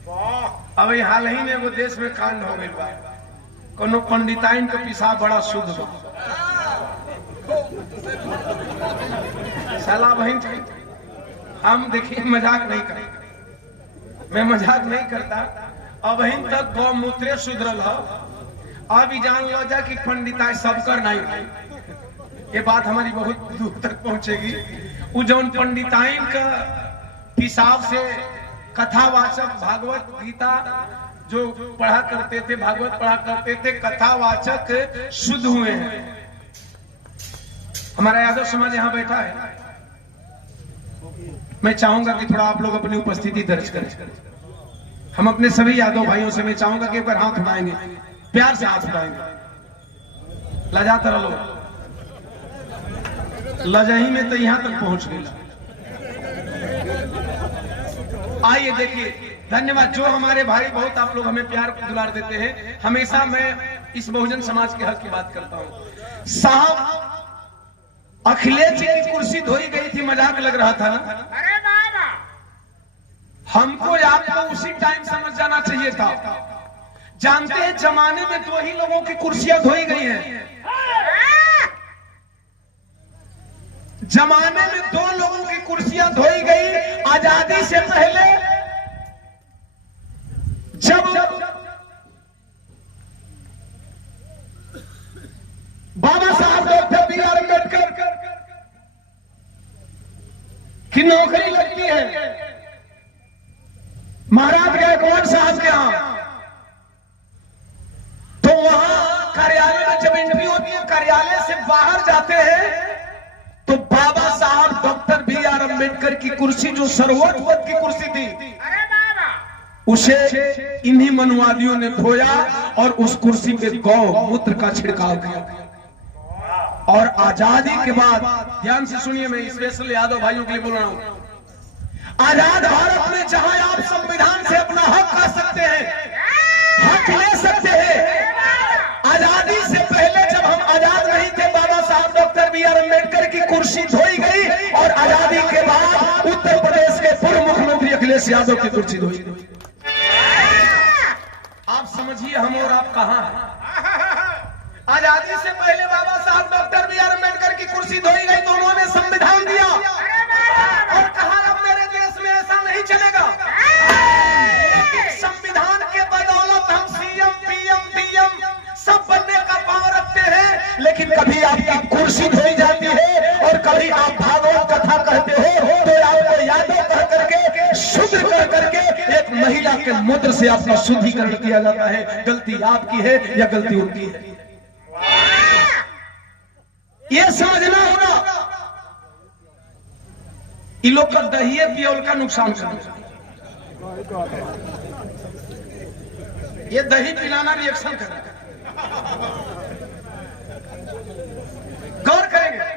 अब हाल ही में वो देश में कांड हो गई बा, कोनो पंडिताइन का पिसाब बड़ा शुद्ध बा। साला बहन हम देखिए मजाक नहीं करते, मैं मजाक नहीं करता। अब हिन तक गौमूत्र सुधरल हो, अब जान लो जा कि पंडिताई सब कर नहीं, ये बात हमारी बहुत दूर तक पहुंचेगी। वो जौन पंडिताइन का पिसाब से कथावाचक भागवत गीता जो पढ़ा करते थे, भागवत पढ़ा करते थे, कथावाचक शुद्ध हुए हैं। हमारा यादव समाज यहाँ बैठा है, मैं चाहूंगा कि थोड़ा आप लोग अपनी उपस्थिति दर्ज करें। हम अपने सभी यादव भाइयों से मैं चाहूंगा कि एक बार हाथ उठाएंगे, प्यार से हाथ उठाएंगे। लजातर लोग लजाही में तो यहाँ तक पहुंच गए। आइए देखिए, धन्यवाद। जो हमारे भाई बहुत आप लोग हमें प्यार दुलार देते हैं, हमेशा मैं इस बहुजन समाज के हक की बात करता हूँ। साहब अखिलेश जी की कुर्सी धोई गई थी, मजाक लग रहा था ना? अरे बाबा, हमको आपको उसी टाइम समझ जाना चाहिए था। जानते हैं जमाने में 2 ही लोगों की कुर्सियां धोई गई हैं। जमाने में 2 लोगों की कुर्सियां धोई गई। आजादी से पहले जब बाबा साहब डॉक्टर बी आर अम्बेडकर की नौकरी लगती है महाराज गायकवाड़ साहब के यहां, तो वहां कार्यालय में जब एंट्री होती है, कार्यालय से बाहर जाते हैं तो बाबा साहब डॉक्टर बी आर अम्बेडकर की कुर्सी जो सर्वोच्च पद की कुर्सी थी, अरे बाबा, उसे इन्हीं मनुवादियों ने धोया और उस कुर्सी पे गौमूत्र का छिड़काव किया। और आजादी के बाद, ध्यान से सुनिए, मैं स्पेशल यादव भाइयों के लिए बोल रहा हूं, आजाद भारत में जहां आप संविधान से अपना हक खा सकते हैं, हक ले सकते हैं, आजादी से पहले जब हम आजाद नहीं थे, बाबा साहब डॉक्टर बी आर अम्बेडकर की कुर्सी धोई गई और आजादी के बाद उत्तर प्रदेश के पूर्व मुख्यमंत्री अखिलेश यादव की कुर्सी धोई गई। आप समझिए हम और आप कहां हैं। आजादी से पहले बाबा साहब डॉक्टर बी आर अम्बेडकर की कुर्सी धोई गई तो उन्होंने संविधान दिया और कहा अब मेरे देश में ऐसा नहीं चलेगा। संविधान के बदौलत हम सीएम, पीएम, डीएम सब बनने का पावर रखते हैं, लेकिन कभी आपकी कुर्सी धोई जाती है और कभी आप भागवत कथा कहते हो तो आपको यादव कह करके, शुद्ध कह करके एक महिला के मूत्र से आपका शुद्धिकरण किया जाता है। गलती आपकी है या गलती उनकी है, ये समझना होगा। इन लोग का दहिए पियोल का नुकसान करना, ये दही पिलाना रिएक्शन करना। गौर करेंगे,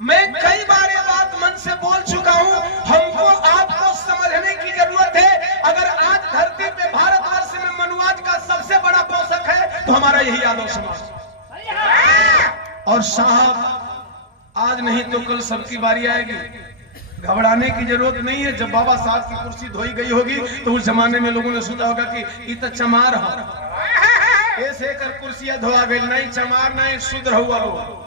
मैं कई बार ये बात मन से बोल चुका हूं, हमको आपको समझने की जरूरत है। अगर आज धरती पे भारतवर्ष में मनुवाद का सबसे बड़ा पोषक है तो हमारा यही यादव समाज। और साहब आज नहीं तो कल सबकी बारी आएगी, घबराने की जरूरत नहीं है। जब बाबा साहब की कुर्सी धोई गई होगी तो उस जमाने में लोगों ने सोचा होगा कि ये तो चमार है, ऐसे कर कुर्सियां धोआ गई। नहीं चमार नहीं, शुद्ध हुआ हो।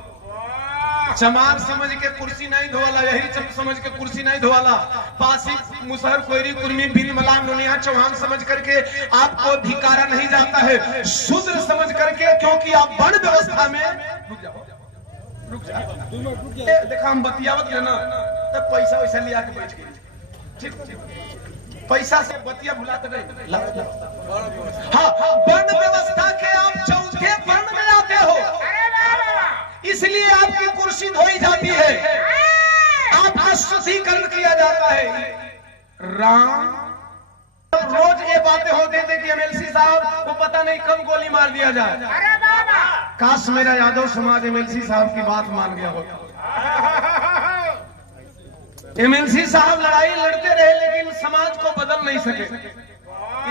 चमार समझ के कुर्सी नहीं धोवाला, यही समझ के कुर्सी नहीं धोवाला। पासी, मुसहर, कोयरी, कुर्मी, भील, मलान, नोनिया, चौहान समझ करके आपको धिकारा नहीं जाता है, शुद्र समझ करके, क्योंकि आप वर्ण व्यवस्था में रुक जा। देखा हम बतियावत है ना, तब पैसा वैसा लिया के बैठ गए। ठीक, पैसा से बतिया भुलाते गए। हाँ, वर्ण व्यवस्था के आप चौथे वर्ण में आते हो, इसलिए आपकी कुर्सी धोई जाती है, आपका शुद्धिकरण किया जाता है। राम रोज ये बातें होते थे कि एमएलसी साहब को पता नहीं कब गोली मार दिया जाए। अरे बाबा, काश मेरा यादव समाज एमएलसी साहब की बात मान गया होता। एमएलसी साहब लड़ाई लड़ते रहे लेकिन समाज को बदल नहीं सके,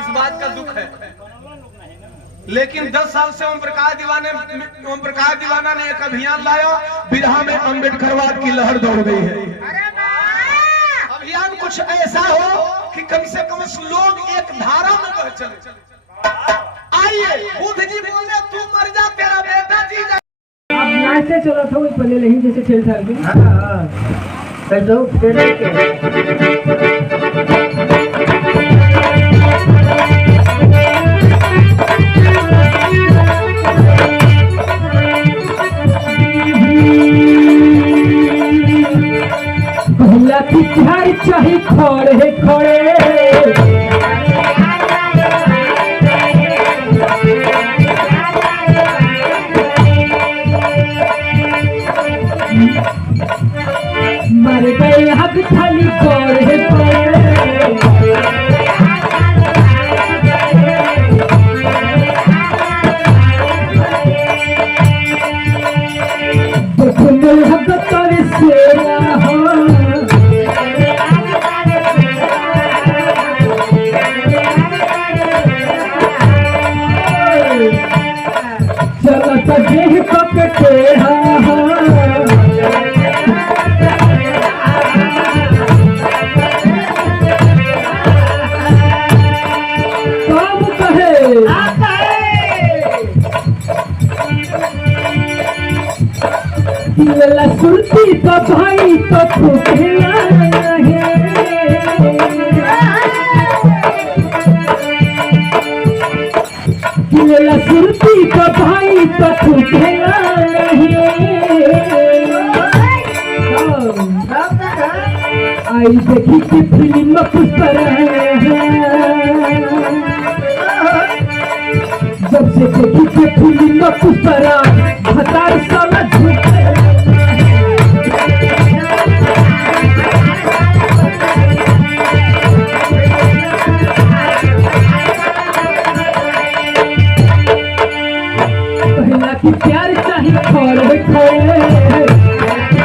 इस बात का दुख है। लेकिन 10 साल से ओम प्रकाश दीवाना ने एक अभियान लाया, बिरहा में अम्बेडकरवाद की लहर दौड़ गई है। अभियान कुछ ऐसा हो कि कम से कम लोग एक घर चले। आइए बुद्ध जी बोले तू मर जा, तेरा बेटा जी जा। आप नाचते चला था वही पहले नहीं जैसे खेल था अभी। कैसे खेल के पहला पिछाड़ चाहे खड़े खड़े मर गए हक थाली खड़े खड़े देखो हक तर से चलता देह कपटे कब कहे दिलला सुनती तो भाई तो फूटेला दिलला सुनती तो भाई तो फूटेला आई देखी कि फिल्म पुष्पर जब से देखी कि फिल्म पुष्पर हजार साल झूठे पहला की प्यार चाहे खड़े खड़े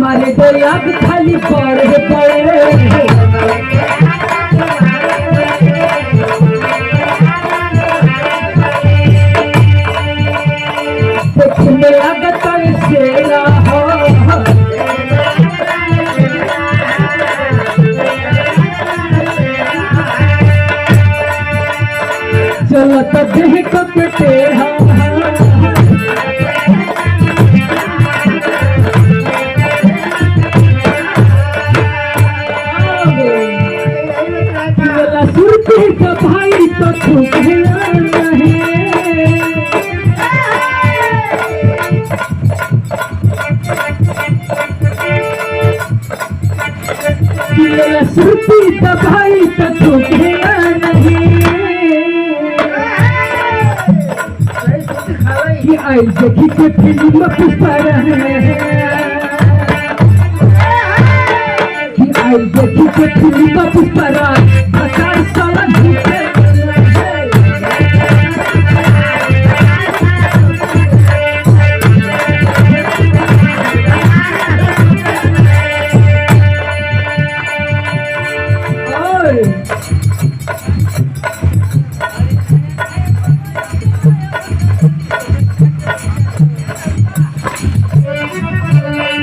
मारे दो याद खाली बड़े बड़े देखने लागत सेरा हो चलत देह कपटे सुरती का भाई तो छूटेला नहीं सुरती का भाई तो छूटेला नहीं आई देखी के फिल्म पुष्पर आई देखी के फिल्म पुष्पर हजार साल